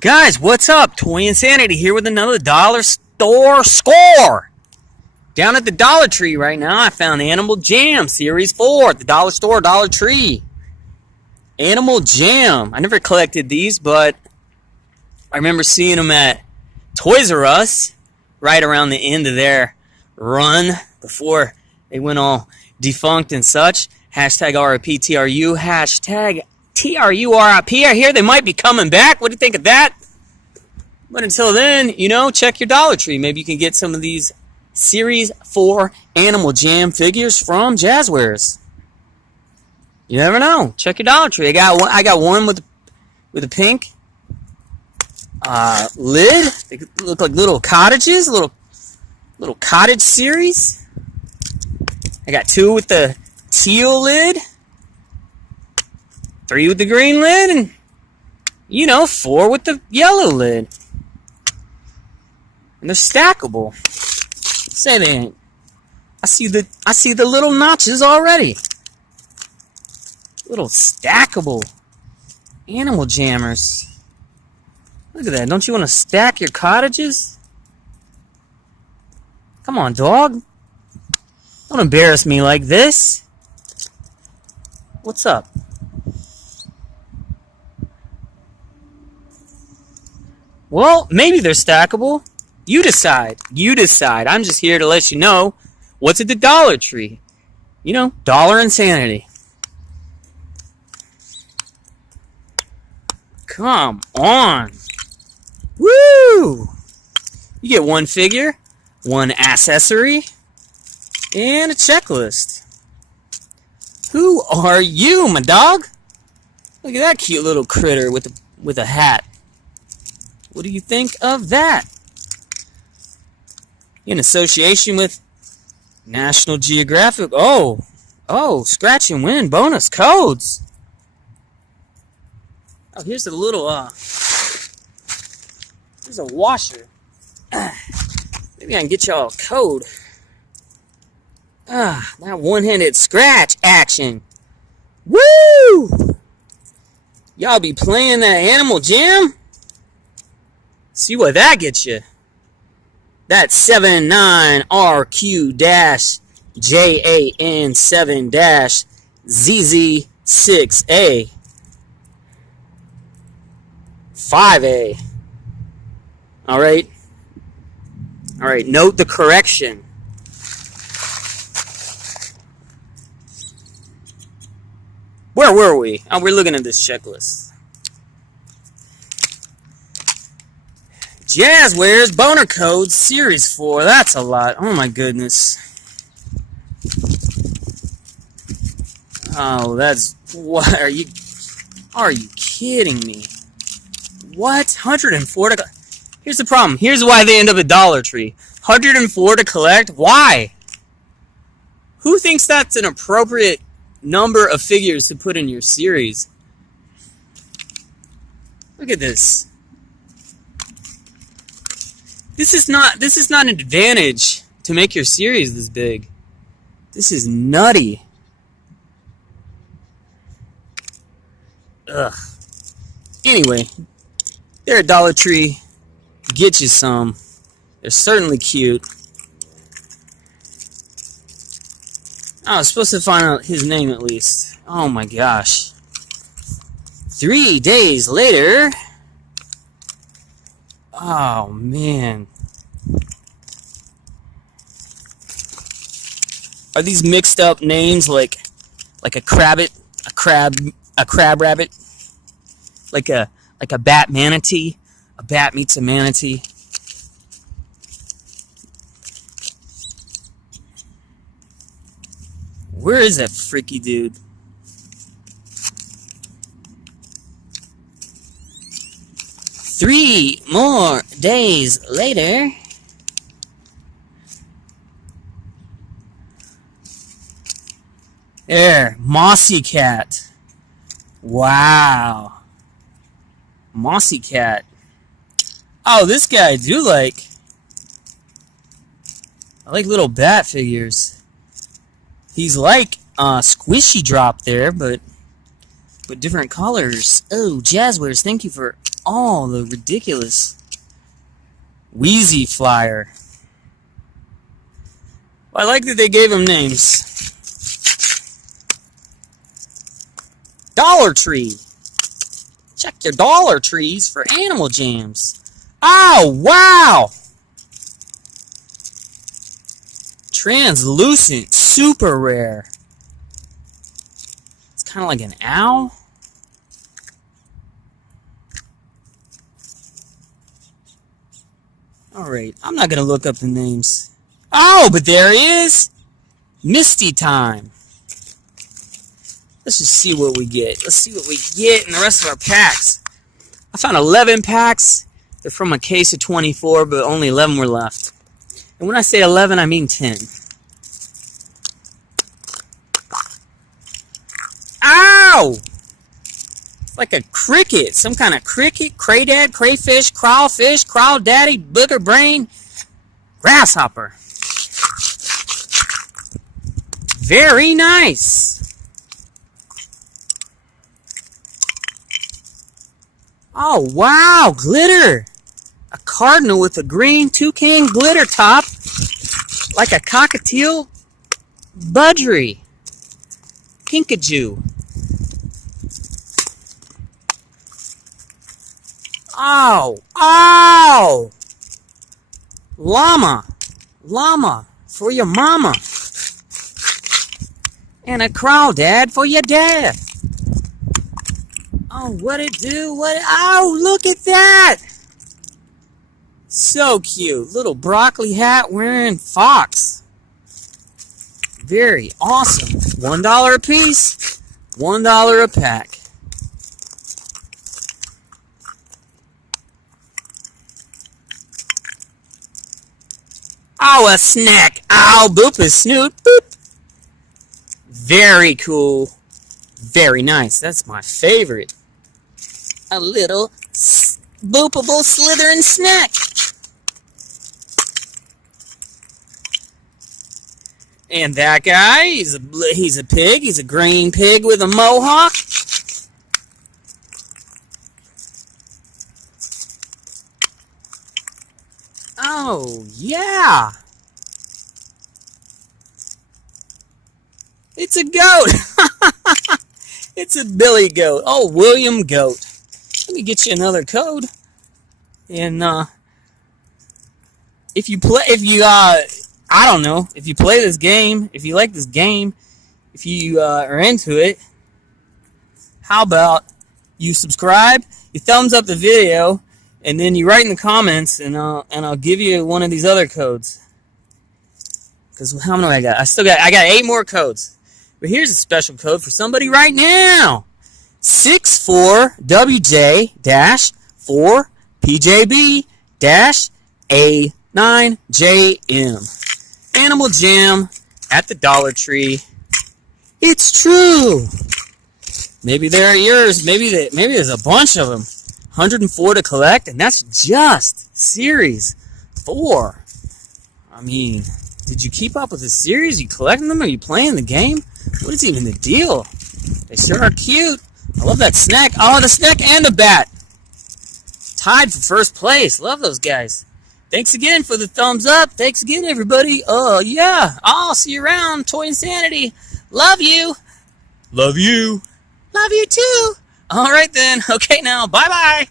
Guys, what's up? Toy Insanity here with another dollar store score. Down at the Dollar Tree right now, I found Animal Jam Series 4 at the Dollar Store, Dollar Tree. Animal Jam. I never collected these, but I remember seeing them at Toys R Us right around the end of their run before they went all defunct and such. Hashtag RIP-TRU. Hashtag TRURIP. I hear they might be coming back. What do you think of that? But until then, check your Dollar Tree. Maybe you can get some of these Series 4 Animal Jam figures from Jazzwares. You never know. Check your Dollar Tree. I got one with a pink lid. They look like little cottages, little cottage series. I got two with the teal lid, 3 with the green lid, and 4 with the yellow lid. And they're stackable. Say they ain't. I see the little notches already. Little stackable Animal Jammers. Look at that. Don't you want to stack your cottages? Come on, dog. Don't embarrass me like this. What's up? Well, maybe they're stackable. You decide. I'm just here to let you know what's at the Dollar Tree. Dollar Insanity. Come on. Woo! You get one figure, one accessory, and a checklist. Who are you, my dog? Look at that cute little critter with a hat. What do you think of that? In association with National Geographic. Oh, scratch and win bonus codes. Oh, here's a little, here's a washer. Maybe I can get y'all a code. That one-handed scratch action. Woo! Y'all be playing that Animal Jam? See what that gets you. That's 79RQ-JAN7-ZZ6A. 5A. Alright, note the correction. Where were we? Oh, we're looking at this checklist. Jazzwares Boner Codes Series 4. That's a lot. Oh my goodness. Oh, what are you kidding me? What? 104 to... Here's the problem. Here's why they end up at Dollar Tree. 104 to collect? Why? Who thinks that's an appropriate number of figures to put in your series? Look at this. This is not an advantage to make your series this big. This is nutty. Ugh. Anyway, they're at Dollar Tree. Get you some. They're certainly cute. I was supposed to find out his name at least. Oh my gosh. 3 days later. Oh man. Are these mixed up names like a crabbit, a crab rabbit, like a bat manatee? A bat meets a manatee. Where is that freaky dude? Three more days later. There, Mossy Cat. Wow. Mossy Cat. Oh, this guy I do like. I like little bat figures. He's like Squishy Drop there, but different colors. Oh, Jazzwares, thank you for Oh, the ridiculous Wheezy Flyer. Well, I like that they gave them names. Dollar Tree. Check your Dollar Trees for Animal Jams. Oh, wow! Translucent, super rare. It's kind of like an owl. Alright, I'm not going to look up the names. Oh, but there he is! Misty Time. Let's just see what we get. Let's see what we get in the rest of our packs. I found 11 packs. They're from a case of 24, but only 11 were left. And when I say 11, I mean 10. Ow! It's like a cricket. Some kind of cricket, crawdad, crayfish, crawfish, crawdaddy, booger brain, grasshopper. Very nice. Oh, wow, glitter. A cardinal with a green toucan glitter top, like a cockatiel budgery. Pinkajou. Oh, oh! Llama. Llama for your mama. And a crawdad for your dad. Oh, what it do? Oh, look at that! So cute. Little broccoli hat wearing fox. Very awesome. $1 a piece. $1 a pack. Oh, a snack. Ow, boop his snoot. Boop. Very cool. Very nice. That's my favorite. A little boopable Slytherin snack. And that guy, he's a pig. He's a green pig with a mohawk. Oh, yeah. It's a goat. It's a Billy Goat. Oh, William Goat. Let me get you another code. And if you I don't know, if you play this game, if you like this game, if you are into it, how about you subscribe, you thumbs up the video, and then you write in the comments, and I'll give you one of these other codes. Because how many I got? I got 8 more codes. But here's a special code for somebody right now. 64WJ-4PJB-A9JM. Animal Jam at the Dollar Tree. It's true. Maybe they're yours. Maybe there's a bunch of them. 104 to collect, and that's just Series 4. I mean, did you keep up with the series? Are you collecting them? Are you playing the game? What is even the deal? They sure are cute. I love that snack. Oh, the snack and the bat. Tied for first place. Love those guys. Thanks again for the thumbs up. Thanks again, everybody. Yeah. I'll see you around. Toy Insanity. Love you. Love you. Love you too. All right then. Okay now. Bye-bye.